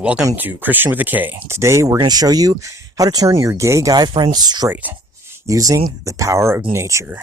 welcome to Kristian with a K. Today we're going to show you how to turn your gay guy friend straight using the power of nature.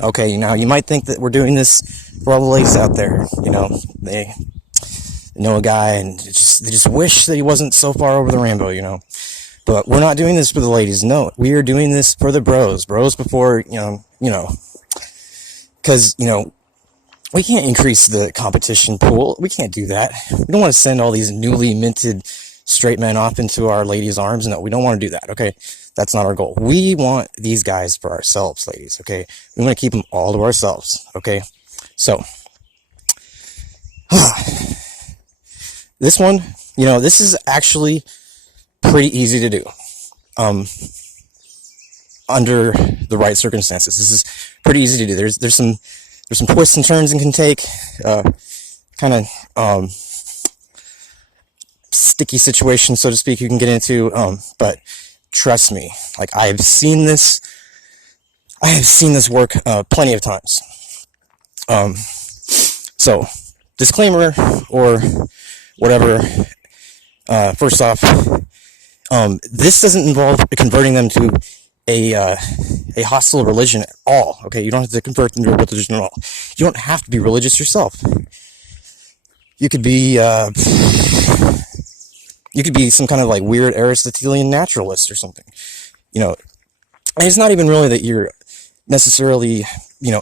Okay, now you might think that we're doing this for all the ladies out there. You know, they know a guy and they just wish that he wasn't so far over the rainbow, you know. But we're not doing this for the ladies. No, we are doing this for the bros before, you know, because, we can't increase the competition pool. We can't do that. We don't want to send all these newly minted straight men off into our ladies' arms. No, we don't want to do that, okay? That's not our goal. We want these guys for ourselves, ladies, okay? We want to keep them all to ourselves, okay? So, this one, this is actually pretty easy to do. Under the right circumstances. This is pretty easy to do. There's some twists and turns it can take, kind of sticky situation, so to speak, you can get into, but trust me, like I have seen this work plenty of times. So disclaimer or whatever, first off, this doesn't involve converting them to a hostile religion at all. Okay, you don't have to convert them to a religion at all. You don't have to be religious yourself. You could be some kind of like weird Aristotelian naturalist or something. And it's not even really that you're necessarily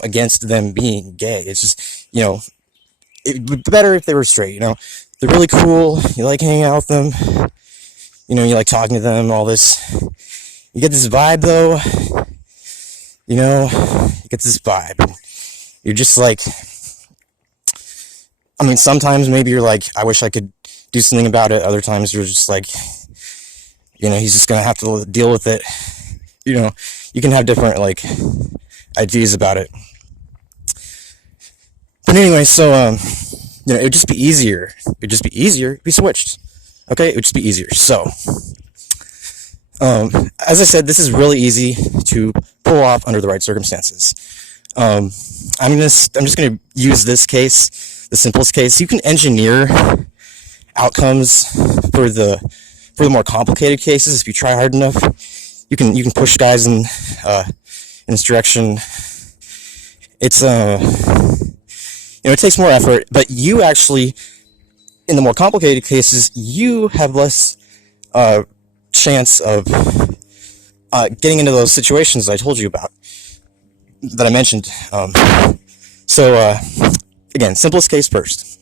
against them being gay. It's just it would be better if they were straight. They're really cool. You like hanging out with them. You like talking to them. All this. You get this vibe, though, you get this vibe. You're just like, sometimes maybe you're like, I wish I could do something about it. Other times you're just like, he's just going to have to deal with it. You can have different, ideas about it. But anyway, so, it would just be easier. If we switched. Okay? It would just be easier. So, as I said, this is really easy to pull off under the right circumstances. I'm just going to use this case, the simplest case. You can engineer outcomes for the more complicated cases if you try hard enough. You can push guys in this direction. It's it takes more effort, but you actually, in the more complicated cases, you have less chance of getting into those situations I told you about, that I mentioned. So again, simplest case first.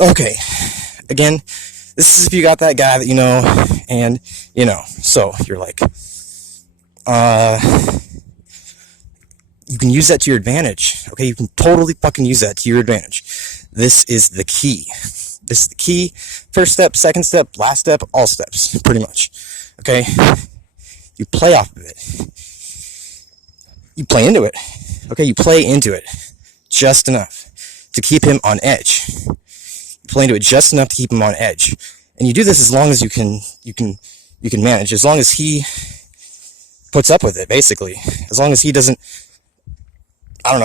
Okay, again, this is if you got that guy that and so you're like, you can use that to your advantage. Okay, you can totally fucking use that to your advantage. This is the key. This is the key. First step, second step, last step, all steps, pretty much. Okay? You play off of it. You play into it. Okay? You play into it just enough to keep him on edge. You play into it just enough to keep him on edge. And you do this as long as you can manage. As long as he puts up with it, basically. As long as he doesn't,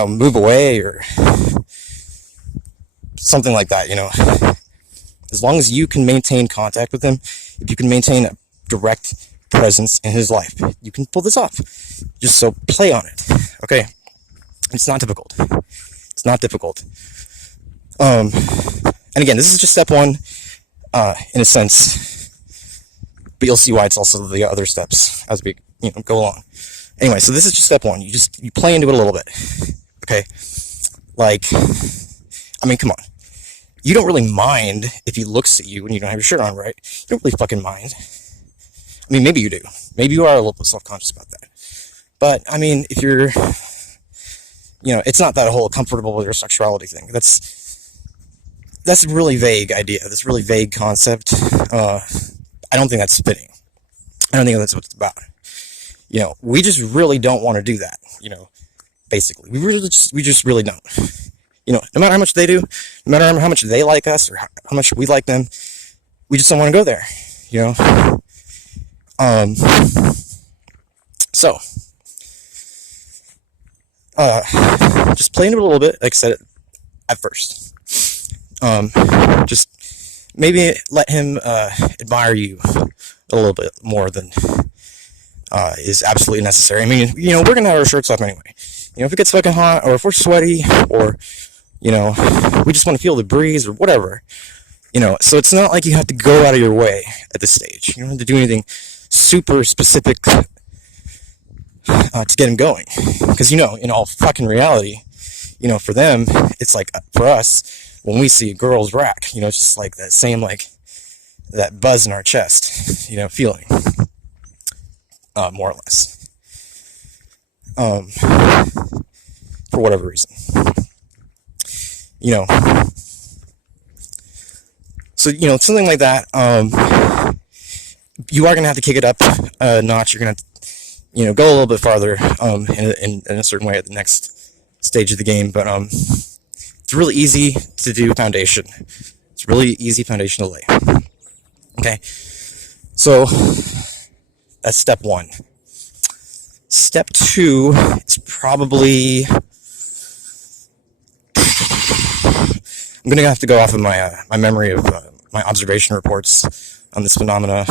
move away or something like that, As long as you can maintain contact with him, if you can maintain a direct presence in his life, you can pull this off. Just so play on it, okay? It's not difficult. It's not difficult. And again, this is just step one, in a sense, but you'll see why it's also the other steps as we go along. Anyway, so this is just step one. You play into it a little bit, okay? Come on. You don't really mind if he looks at you when you don't have your shirt on, right? You don't really fucking mind. Maybe you do. Maybe you are a little bit self-conscious about that. But, if you're, it's not that whole comfortable with your sexuality thing. That's a really vague idea. That's a really vague concept. I don't think that's fitting. I don't think that's what it's about. We just really don't want to do that, basically. We just really don't. No matter how much they do, no matter how much they like us or how much we like them, we just don't want to go there, So, just play into it a little bit, like I said at first. Just maybe let him admire you a little bit more than is absolutely necessary. I mean, we're gonna have our shirts off anyway. If it gets fucking hot, or if we're sweaty, or we just want to feel the breeze or whatever. So it's not like you have to go out of your way at this stage. You don't have to do anything super specific to get him going. Because, in all fucking reality, for them, it's like, for us, when we see a girl's rack, it's just like that same, like, that buzz in our chest, feeling. More or less. For whatever reason. So, something like that, you are going to have to kick it up a notch. You're going to, go a little bit farther in a certain way at the next stage of the game. But it's really easy to do foundation. It's really easy foundation to lay. Okay? So, that's step one. Step two is probably... I'm going to have to go off of my memory of my observation reports on this phenomenon.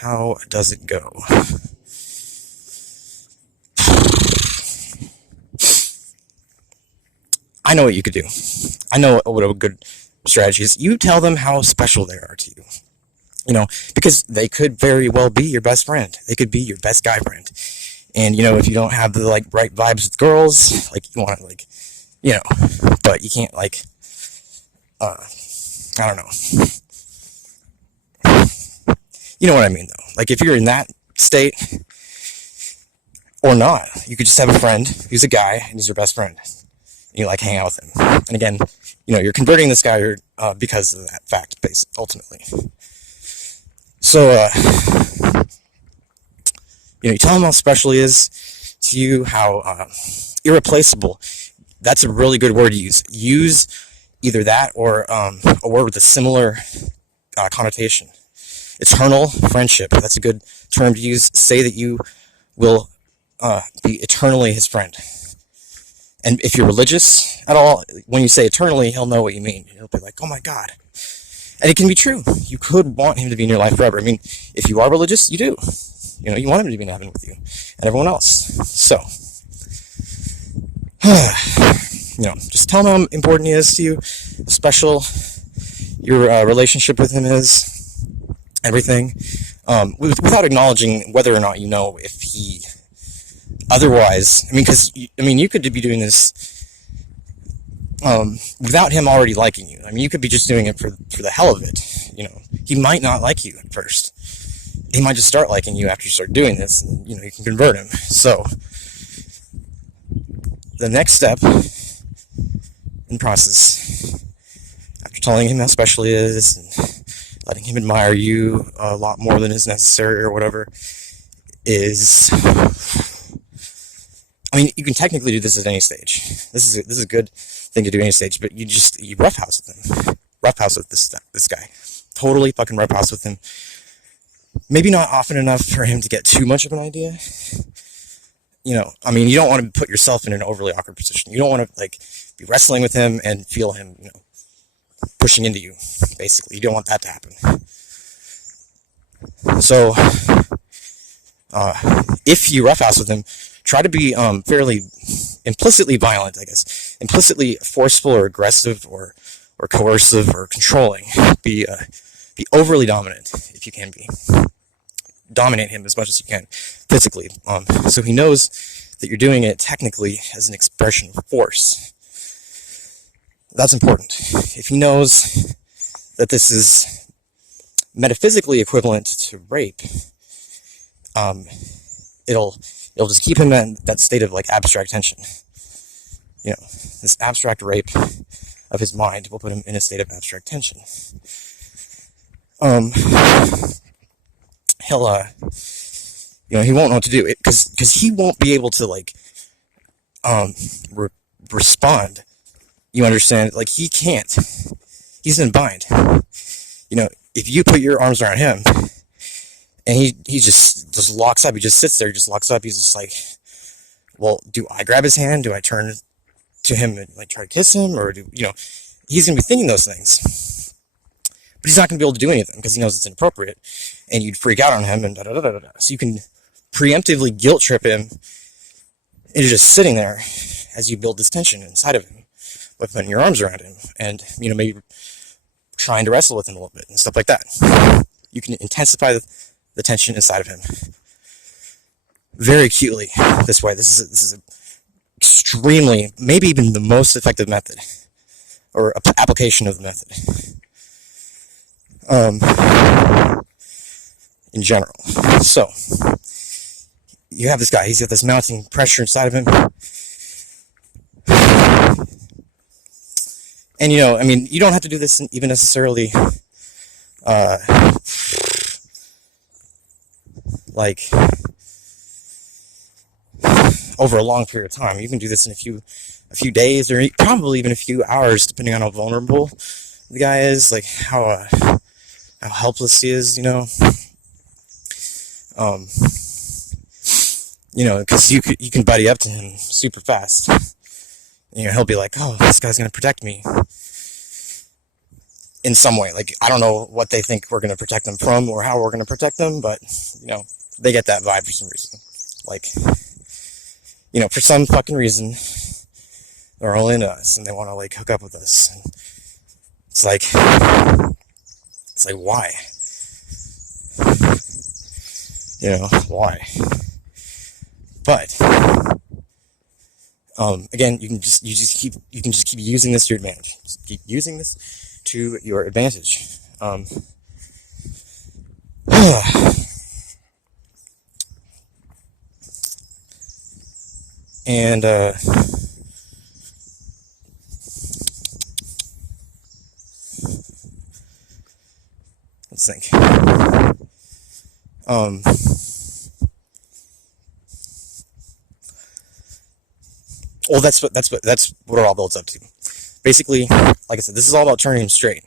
How does it go? I know what you could do. I know what a good strategy is. You tell them how special they are to you. Because they could very well be your best friend. They could be your best guy friend. And, if you don't have the, right vibes with girls, you want to, but you can't, I don't know. You know what I mean, though. If you're in that state, or not, you could just have a friend who's a guy, and he's your best friend. And you, hang out with him. And again, you're converting this guy because of that fact, ultimately. So, you tell him how special he is to you, how irreplaceable. That's a really good word to use. Use either that or a word with a similar connotation. Eternal friendship. That's a good term to use. Say that you will be eternally his friend. And if you're religious at all, when you say eternally, he'll know what you mean. He'll be like, oh my God. And it can be true. You could want him to be in your life forever. I mean, if you are religious, you do. You want him to be in heaven with you and everyone else. So, just tell him how important he is to you, how special your relationship with him is, everything, without acknowledging whether or not if he otherwise. I mean, because you could be doing this without him already liking you. I mean, you could be just doing it for the hell of it. He might not like you at first. He might just start liking you after you start doing this, and, you can convert him. So, the next step in the process, after telling him how special he is, and letting him admire you a lot more than is necessary or whatever, is... I mean, you can technically do this at any stage. This is a good thing to do at any stage, but you roughhouse with him. Roughhouse with this guy. Totally fucking roughhouse with him. Maybe not often enough for him to get too much of an idea. You don't want to put yourself in an overly awkward position. You don't want to, be wrestling with him and feel him, pushing into you, basically. You don't want that to happen. So, if you roughhouse with him, try to be fairly implicitly violent, I guess. Implicitly forceful or aggressive or coercive or controlling. Be overly dominant, if you can be. Dominate him as much as you can, physically. So he knows that you're doing it technically as an expression of force. That's important. If he knows that this is metaphysically equivalent to rape, it'll just keep him in that state of abstract tension. This abstract rape of his mind will put him in a state of abstract tension. He'll he won't know what to do because he won't be able to respond. You understand? He can't. He's in a bind. If you put your arms around him and he just locks up, he just sits there, just locks up. He's just like, well, do I grab his hand? Do I turn to him and like try to kiss him, or do, he's going to be thinking those things, but he's not going to be able to do any of them because he knows it's inappropriate, and you'd freak out on him and da da da da da. So you can preemptively guilt trip him into just sitting there as you build this tension inside of him, by putting your arms around him and maybe trying to wrestle with him a little bit and stuff like that. You can intensify the tension inside of him very acutely this way. This is a extremely, maybe even the most effective method, or application of the method, in general. So you have this guy, he's got this mounting pressure inside of him, and you don't have to do this even necessarily like over a long period of time. You can do this in a few days, or probably even a few hours, depending on how vulnerable the guy is, like how helpless he is, because you can buddy up to him super fast. He'll be like, oh, this guy's gonna protect me in some way. Like, I don't know what they think we're gonna protect them from or how we're gonna protect them, but they get that vibe for some reason. Like, for some fucking reason, they're all into us and they want to like hook up with us. And it's like why? Why? But again, you can just keep using this to your advantage. Just keep using this to your advantage. And let's think. Well, that's what it all builds up to. Basically, like I said, this is all about turning him straight.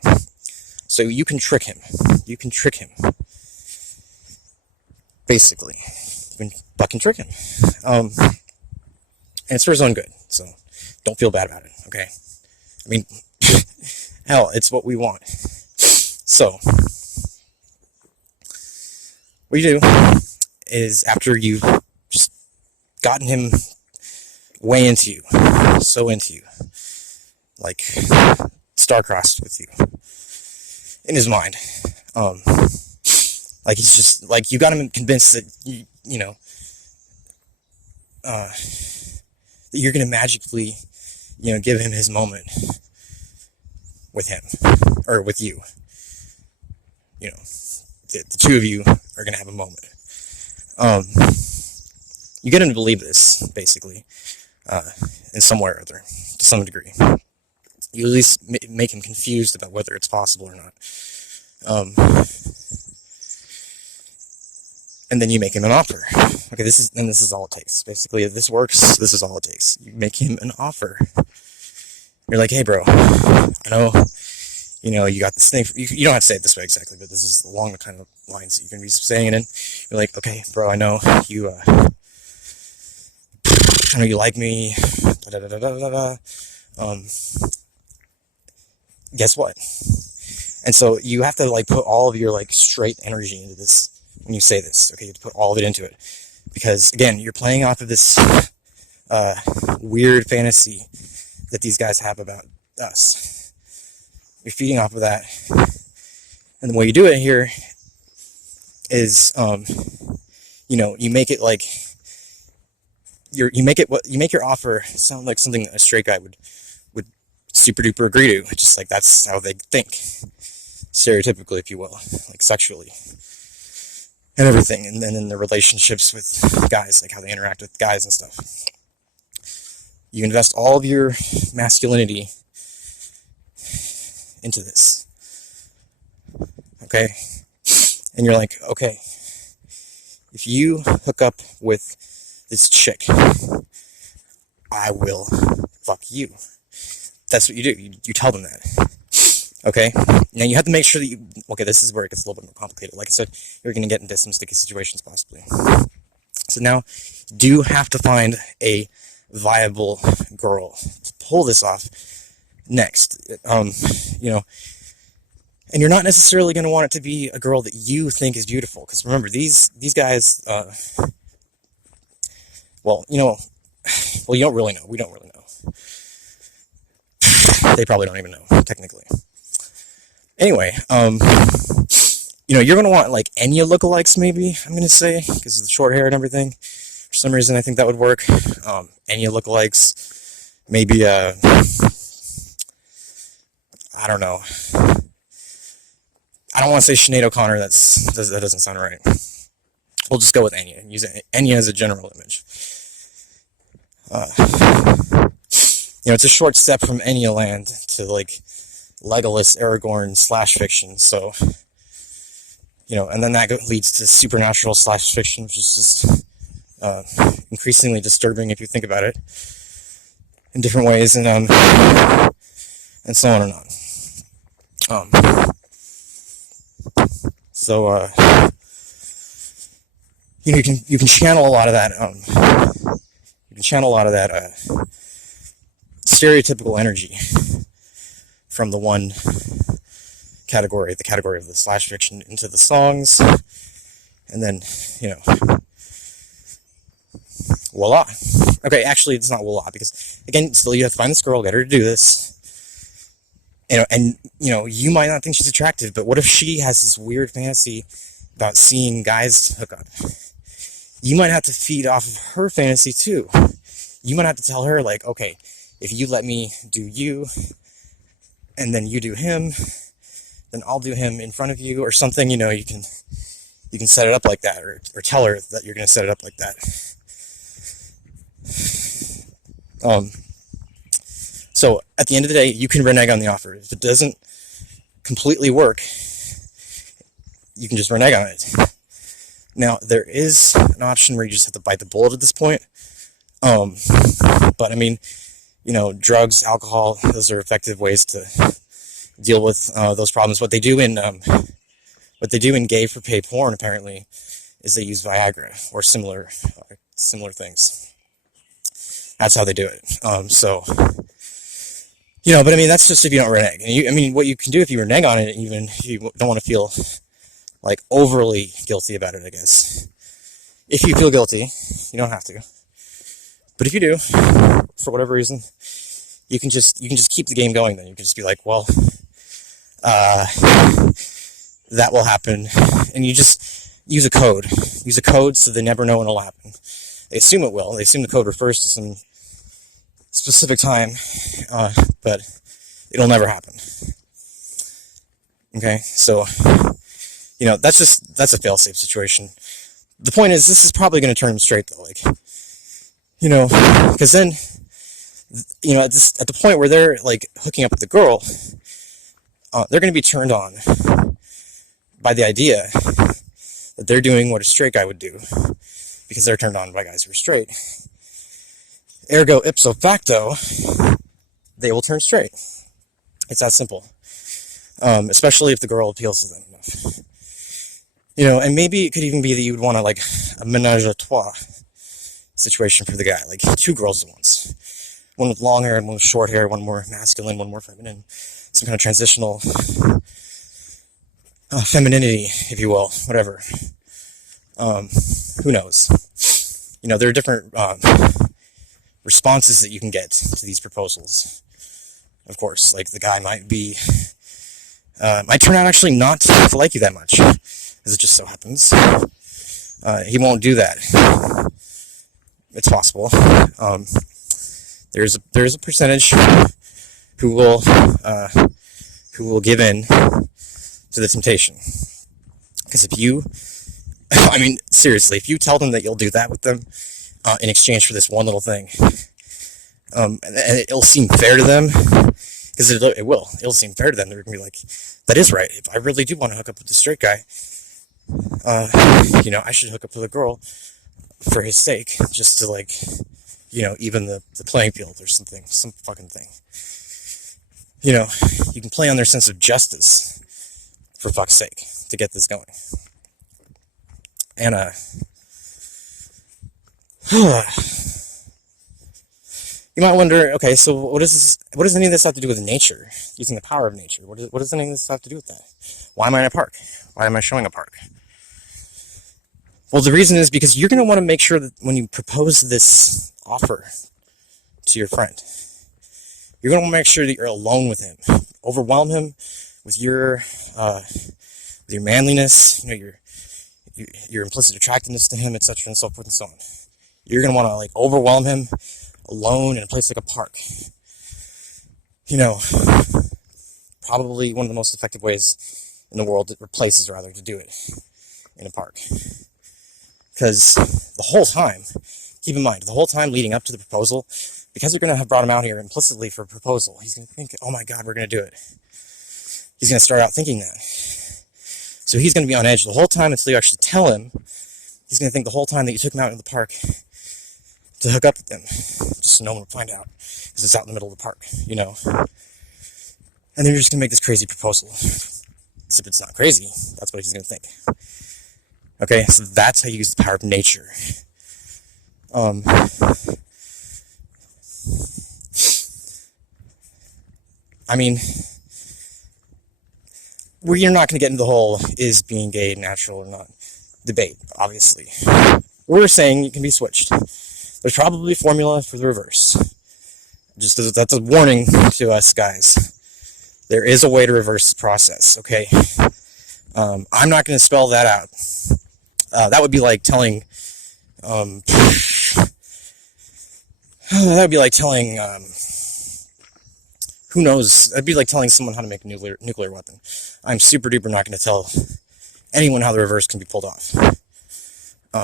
So you can trick him. Basically, you can fucking trick him. And it's for his own good. So don't feel bad about it. Okay. I mean, hell, it's what we want. So what you do is, after you've just gotten him way into you, so into you, like star-crossed with you in his mind, like he's just like, you got him convinced that that you're gonna magically give him his moment with him, or with you. The two of you are gonna have a moment. You get him to believe this, basically, in some way or other, to some degree. You at least make him confused about whether it's possible or not. And then you make him an offer. Okay, this is all it takes. Basically, if this works, this is all it takes. You make him an offer. You're like, hey, bro, I know, you got this thing. You don't have to say it this way exactly, but this is along the kind of lines that you can be saying it in. You're like, okay, bro, I know you, I know you like me. Da, da, da, da, da, da. Guess what? And so you have to like put all of your like straight energy into this when you say this. Okay, you have to put all of it into it, because again, you're playing off of this weird fantasy that these guys have about us. You're feeding off of that, and the way you do it here is, you make it like you make your offer sound like something a straight guy would super duper agree to. It's just like, that's how they think, stereotypically, if you will, like sexually and everything, and then in the relationships with guys, like how they interact with guys and stuff. You invest all of your masculinity into this, okay? And you're like, okay, if you hook up with this chick, I will fuck you. That's what you do. You tell them that. Okay? Now you have to make sure that okay, this is where it gets a little bit more complicated. Like I said, you're going to get into some sticky situations possibly. So now you do have to find a viable girl to pull this off next. And you're not necessarily going to want it to be a girl that you think is beautiful, because remember, these guys, well, you don't really know. We don't really know. They probably don't even know, technically. Anyway, you're going to want, like, Enya lookalikes, maybe, I'm going to say, because of the short hair and everything. For some reason, I think that would work. Enya lookalikes, maybe, I don't know. I don't want to say Sinead O'Connor, that doesn't sound right. We'll just go with Enya. Use Enya as a general image. It's a short step from Enya land to, like, Legolas, Aragorn / fiction, so, and then that leads to supernatural / fiction, which is just increasingly disturbing if you think about it in different ways, and so on and on. So you can channel a lot of that. You can channel a lot of that stereotypical energy from the one category, the category of the / fiction, into the songs, and then voila. Okay, actually, it's not voila, because again, still you have to find this girl, get her to do this. And you might not think she's attractive, but what if she has this weird fantasy about seeing guys hook up? You might have to feed off of her fantasy too. You might have to tell her, like, okay, if you let me do you, and then you do him, then I'll do him in front of you, or something. You can set it up like that, or tell her that you're going to set it up like that. So at the end of the day, you can renege on the offer. If it doesn't completely work, you can just renege on it. Now, there is an option where you just have to bite the bullet at this point. But I mean, drugs, alcohol, those are effective ways to deal with those problems. What they do in gay for pay porn, apparently, is they use Viagra or similar things. That's how they do it. But I mean, that's just if you don't renege. And what you can do if you renege on it, even if you don't want to feel like overly guilty about it, I guess. If you feel guilty, you don't have to. But if you do, for whatever reason, you can just keep the game going. Then you can just be like, well, that will happen, and you just use a code. Use a code so they never know when it'll happen. They assume it will. They assume the code refers to some specific time, but it'll never happen. Okay, so that's a fail-safe situation. The point is, this is probably going to turn them straight, though. Because then, at the point where they're like hooking up with the girl, they're going to be turned on by the idea that they're doing what a straight guy would do, because they're turned on by guys who are straight. Ergo, ipso facto, they will turn straight. It's that simple. Especially if the girl appeals to them enough. And maybe it could even be that you would want a menage a trois situation for the guy, like 2 girls at once. One with long hair and one with short hair, one more masculine, one more feminine. Some kind of transitional femininity, if you will, whatever. Who knows? There are different responses that you can get to these proposals. Of course, like the guy might turn out actually not to like you that much, as it just so happens. He won't do that. It's possible. There's a percentage who will give in to the temptation. Because if you, seriously, if you tell them that you'll do that with them in exchange for this one little thing, and it'll seem fair to them, because it'll seem fair to them. They're gonna be like, that is right. If I really do want to hook up with the straight guy, I should hook up with a girl for his sake, just to even the playing field or something, some fucking thing. You can play on their sense of justice, for fuck's sake, to get this going. And You might wonder, okay, so what does any of this have to do with nature? Using the power of nature. What does any of this have to do with that? Why am I in a park? Why am I showing a park? Well, the reason is because you're going to want to make sure that when you propose this offer to your friend, you're going to want to make sure that you're alone with him. Overwhelm him with your manliness, your implicit attractiveness to him, etc., and so forth and so on. You're going to want to like overwhelm him alone in a place like a park. Probably one of the most effective ways in the world, or places rather, to do it in a park. Because the whole time, keep in mind, the whole time leading up to the proposal, because you're going to have brought him out here implicitly for a proposal, he's going to think, oh my God, we're going to do it. He's going to start out thinking that. So he's going to be on edge the whole time until you actually tell him. He's going to think the whole time that you took him out in the park to hook up with them, just so no one would find out, because it's out in the middle of the park, And then you're just going to make this crazy proposal. Except it's not crazy. That's what he's going to think. Okay, so that's how you use the power of nature. We're not going to get into the whole is being gay natural or not debate, obviously. We're saying it can be switched. There's probably a formula for the reverse. That's a warning to us guys. There is a way to reverse the process, okay? I'm not going to spell that out. That would be like telling, who knows? That'd be like telling someone how to make a nuclear weapon. I'm super duper not going to tell anyone how the reverse can be pulled off.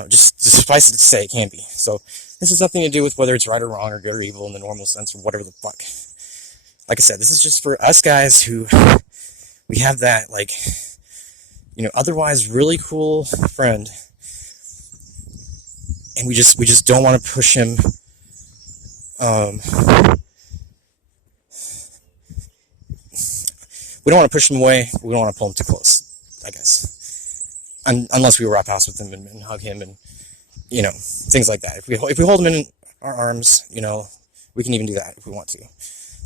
Just suffice it to say it can be. So this has nothing to do with whether it's right or wrong or good or evil in the normal sense or whatever the fuck. Like I said, this is just for us guys who we have that otherwise really cool friend, and we just don't want to push him. We don't want to push him away. We don't want to pull him too close, I guess. Unless we wrap house with him and hug him and, things like that. If we hold him in our arms, we can even do that if we want to.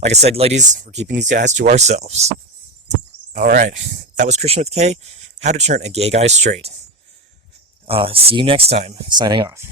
Like I said, ladies, we're keeping these guys to ourselves. All right. That was Kristian with K. How to turn a gay guy straight. See you next time. Signing off.